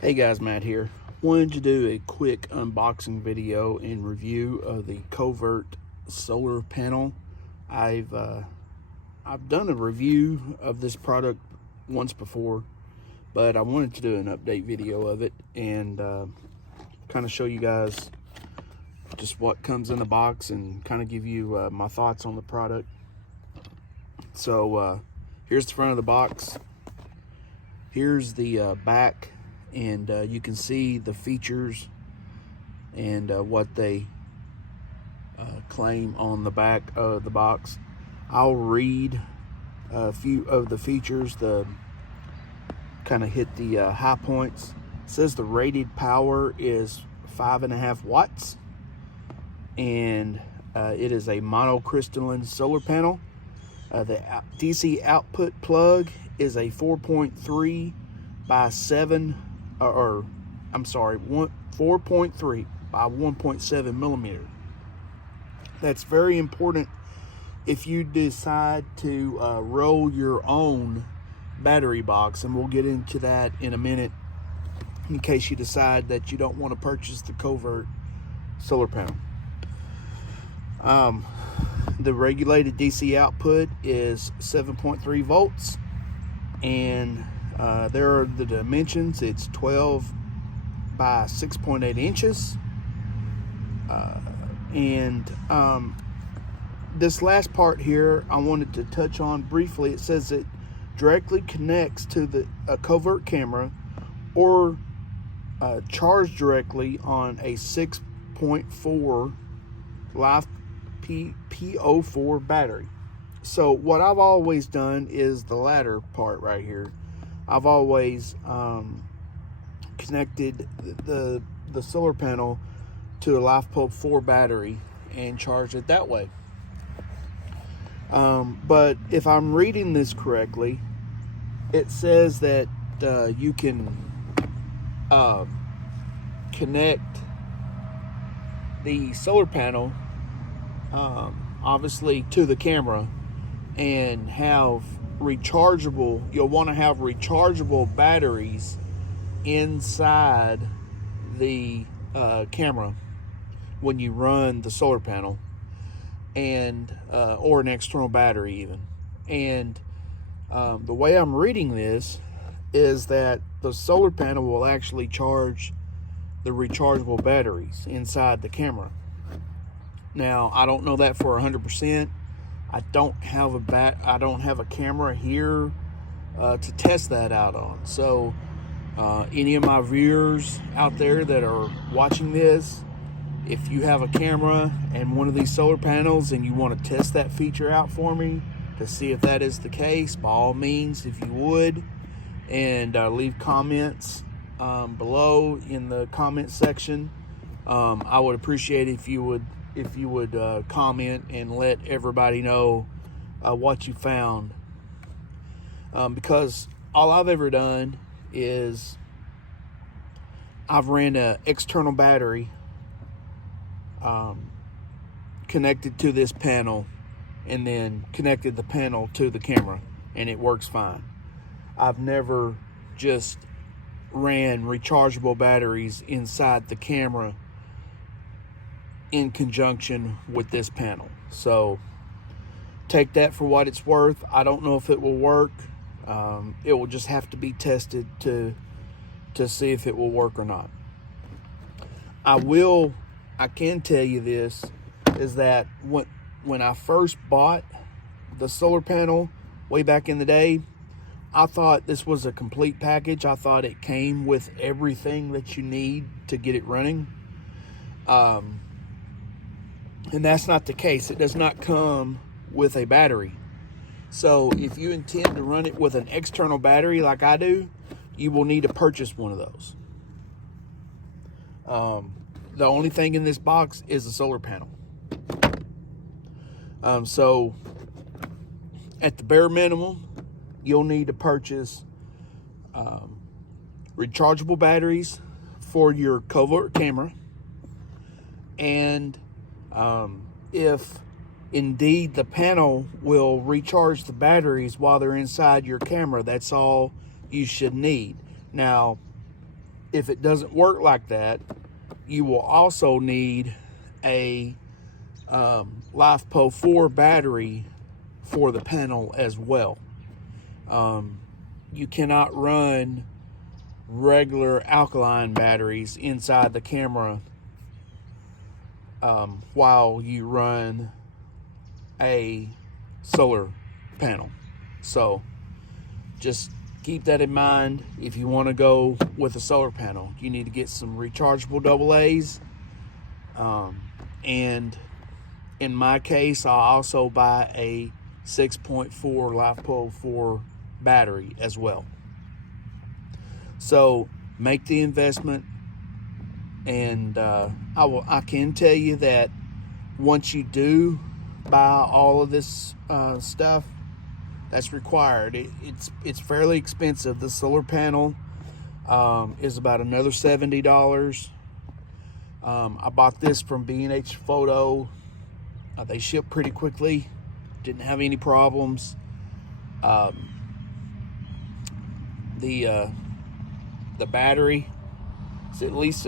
Hey guys, Matt here. Wanted to do a quick unboxing video and review of the Covert solar panel. I've done a review of this product once before, but I wanted to do an update video of it and kind of show you guys just what comes in the box and kind of give you my thoughts on the product. So here's the front of the box. Here's the back, and you can see the features and what they claim on the back of the box. I'll read a few of the features, the kind of hit the high points. It says the rated power is 5.5 watts, and it is a monocrystalline solar panel. The DC output plug is a 4.3 by 7, or I'm sorry, 4.3 by 1.7 millimeter. That's very important if you decide to roll your own battery box, and we'll get into that in a minute in case you decide that you don't want to purchase the Covert solar panel. The regulated DC output is 7.3 volts, and there are the dimensions. It's 12 by 6.8 inches. This last part here I wanted to touch on briefly. It says it directly connects to the Covert camera or charged directly on a 6.4 LiFePO4 battery. So what I've always done is the latter part right here. I've always connected the solar panel to a LiFePO4 battery and charged it that way. But if I'm reading this correctly, it says that you can connect the solar panel obviously to the camera and have rechargeable, you'll want to have rechargeable batteries inside the camera when you run the solar panel, and or an external battery even. And the way I'm reading this is that the solar panel will actually charge the rechargeable batteries inside the camera. Now, I don't know that for 100%. I don't have a camera here to test that out on. So any of my viewers out there that are watching this, if you have a camera and one of these solar panels and you want to test that feature out for me to see if that is the case, by all means, if you would, and leave comments below in the comment section. I would appreciate it if you would comment and let everybody know what you found, because all I've ever done is I've ran an external battery connected to this panel and then connected the panel to the camera, and it works fine. I've never just ran rechargeable batteries inside the camera in conjunction with this panel. So take that for what it's worth. I don't know if it will work. It will just have to be tested to see if it will work or not. I can tell you this, is that when I first bought the solar panel way back in the day, I thought this was a complete package. I thought it came with everything that you need to get it running. And that's not the case. It does not come with a battery. So if you intend to run it with an external battery like I do, you will need to purchase one of those. The only thing in this box is a solar panel. So at the bare minimum, you'll need to purchase rechargeable batteries for your Covert camera, and if indeed the panel will recharge the batteries while they're inside your camera, that's all you should need. Now, if it doesn't work like that, you will also need a LiFePO 4 battery for the panel as well. You cannot run regular alkaline batteries inside the camera while you run a solar panel. So just keep that in mind. If you want to go with a solar panel, you need to get some rechargeable AA's, and in my case, I'll also buy a 6.4 LiFePO 4 battery as well. So make the investment, and I can tell you that once you do buy all of this stuff that's required, it's fairly expensive. The solar panel is about another $70. I bought this from B&H Photo. They ship pretty quickly. Didn't have any problems. The battery is at least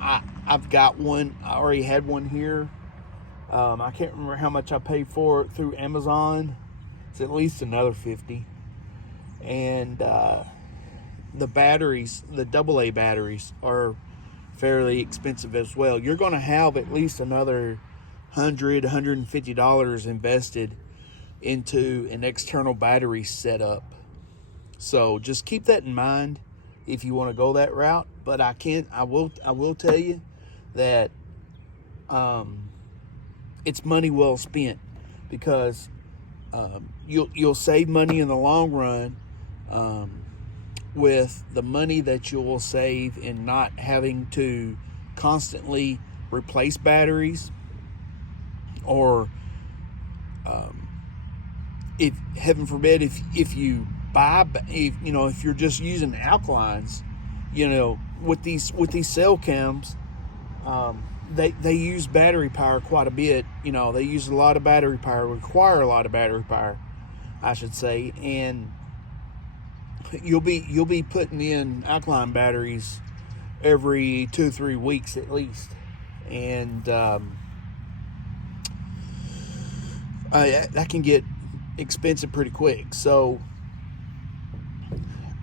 I've got one. I already had one here. I can't remember how much I paid for it through Amazon. It's at least another $50. And the batteries, the AA batteries, are fairly expensive as well. You're going to have at least another $150 invested into an external battery setup. So just keep that in mind if you want to go that route. But I will tell you that it's money well spent, because you'll save money in the long run with the money that you'll save in not having to constantly replace batteries, or if heaven forbid, if you buy, if you're just using alkalines, with these cell cams, they use battery power quite a bit. They use a lot of battery power, require a lot of battery power, I should say, and you'll be putting in alkaline batteries every 2-3 weeks at least, and that can get expensive pretty quick. So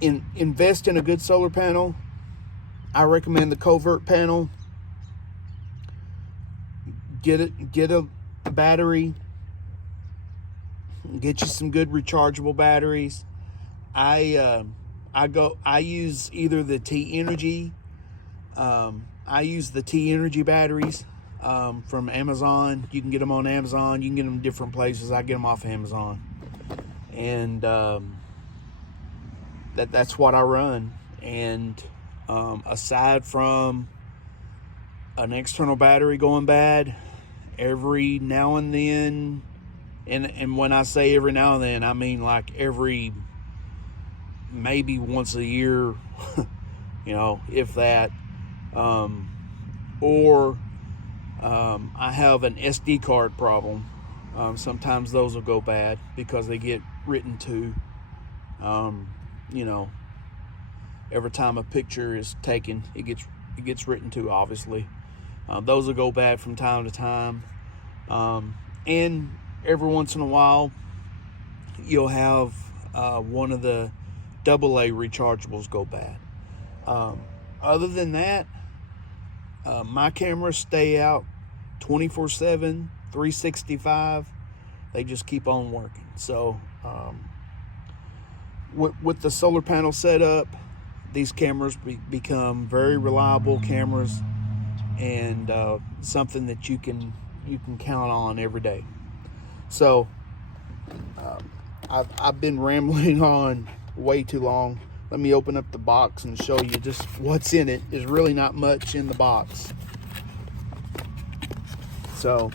invest in a good solar panel. I recommend the Covert panel. Get a battery. Get you some good rechargeable batteries. I use either the T Energy. I use the T Energy batteries from Amazon. You can get them on Amazon. You can get them different places. I get them off Amazon, and that's what I run. And aside from an external battery going bad every now and then, and when I say every now and then, I mean like every maybe once a year, if that, or I have an SD card problem. Sometimes those will go bad because they get written to. Every time a picture is taken, it gets written to, obviously. Those will go bad from time to time, and every once in a while you'll have one of the AA rechargeables go bad. Other than that, my cameras stay out 24/7, 365. They just keep on working. So with the solar panel setup, these cameras become very reliable cameras, and something that you can count on every day. So I've been rambling on way too long. Let me open up the box and show you just what's in it. There's really not much in the box. So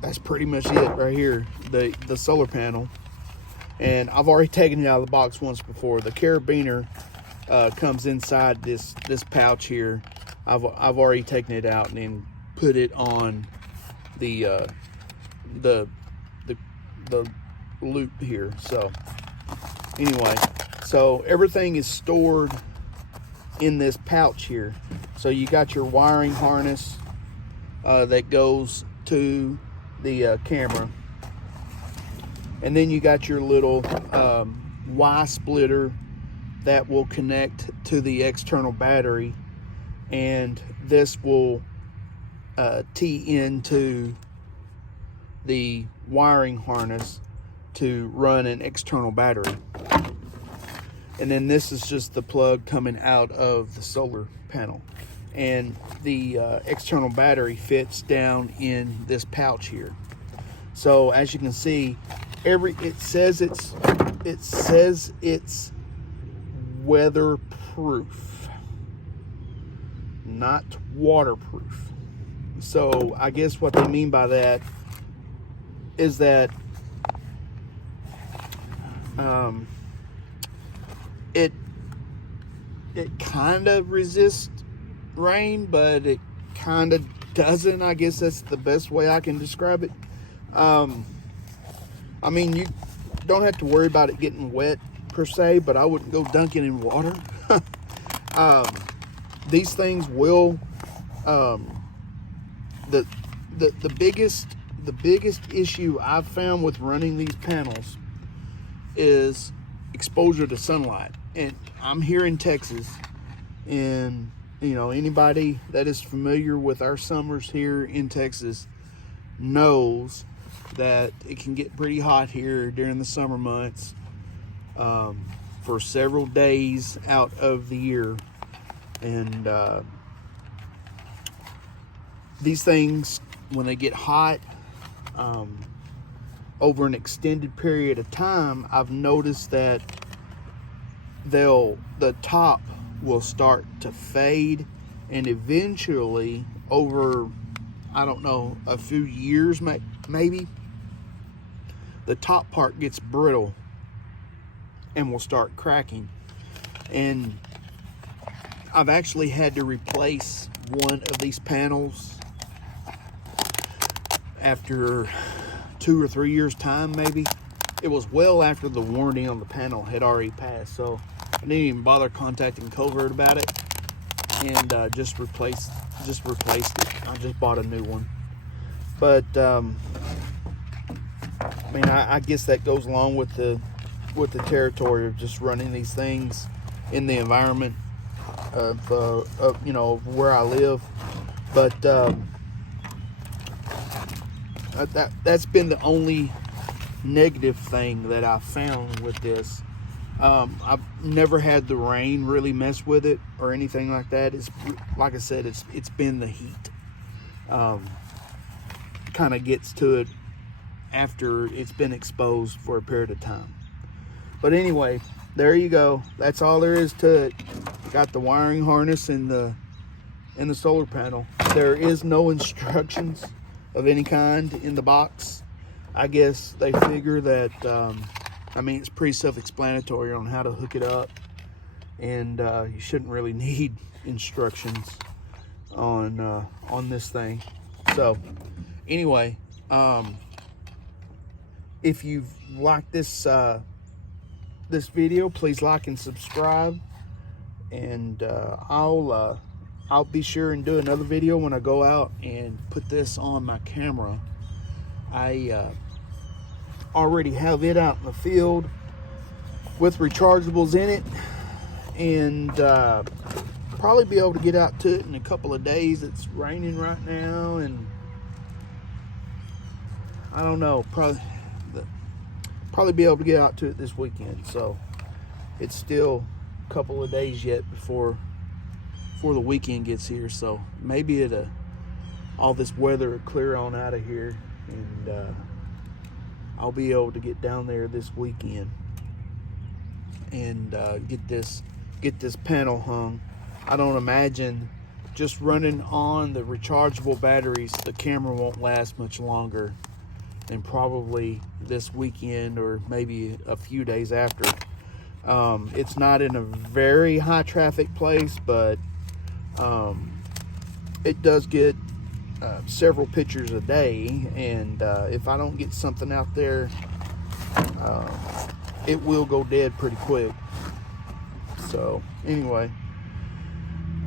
that's pretty much it right here, the solar panel. And I've already taken it out of the box once before. The carabiner comes inside this pouch here. I've already taken it out and then put it on the loop here. So anyway, So everything is stored in this pouch here. So you got your wiring harness that goes to the camera, and then you got your little Y splitter that will connect to the external battery, and this will tee into the wiring harness to run an external battery. And then this is just the plug coming out of the solar panel, and the external battery fits down in this pouch here. So as you can see, it says it's weatherproof, not waterproof. So I guess what they mean by that is that it kind of resists rain, but it kind of doesn't. I guess that's the best way I can describe it. I mean, you don't have to worry about it getting wet per se, but I wouldn't go dunking in water. These things will the biggest issue I've found with running these panels is exposure to sunlight. And I'm here in Texas, and you know, anybody that is familiar with our summers here in Texas knows that it can get pretty hot here during the summer months for several days out of the year. And these things, when they get hot over an extended period of time, I've noticed that the top will start to fade, and eventually, over, I don't know, a few years maybe, the top part gets brittle and will start cracking. And I've actually had to replace one of these panels after 2 or 3 years time, maybe. It was well after the warranty on the panel had already passed, so I didn't even bother contacting Covert about it, and just replaced it. I just bought a new one. But I mean, I guess that goes along with the territory of just running these things in the environment of you know, where I live. But that's been the only negative thing that I found with this. I've never had the rain really mess with it or anything like that. It's like I said, it's been the heat. Kind of gets to it after it's been exposed for a period of time. But anyway, there you go. That's all there is to it. Got the wiring harness in the solar panel. There is no instructions of any kind in the box. I guess they figure that I mean, it's pretty self-explanatory on how to hook it up, and you shouldn't really need instructions on this thing. So anyway, if you've liked this this video, please like and subscribe, and I'll be sure and do another video when I go out and put this on my camera. I already have it out in the field with rechargeables in it, and probably be able to get out to it in a couple of days. It's raining right now, and I don't know, probably be able to get out to it this weekend. So it's still a couple of days yet before the weekend gets here, so maybe all this weather will clear on out of here, and I'll be able to get down there this weekend and get this panel hung. I don't imagine, just running on the rechargeable batteries, the camera won't last much longer than probably this weekend or maybe a few days after. It's not in a very high traffic place, but it does get several pictures a day, and if I don't get something out there, it will go dead pretty quick. So anyway,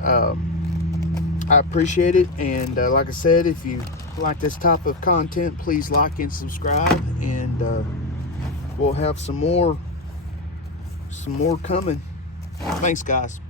I appreciate it, and like I said, if you like this type of content, please like and subscribe, and we'll have some more coming. Thanks, guys.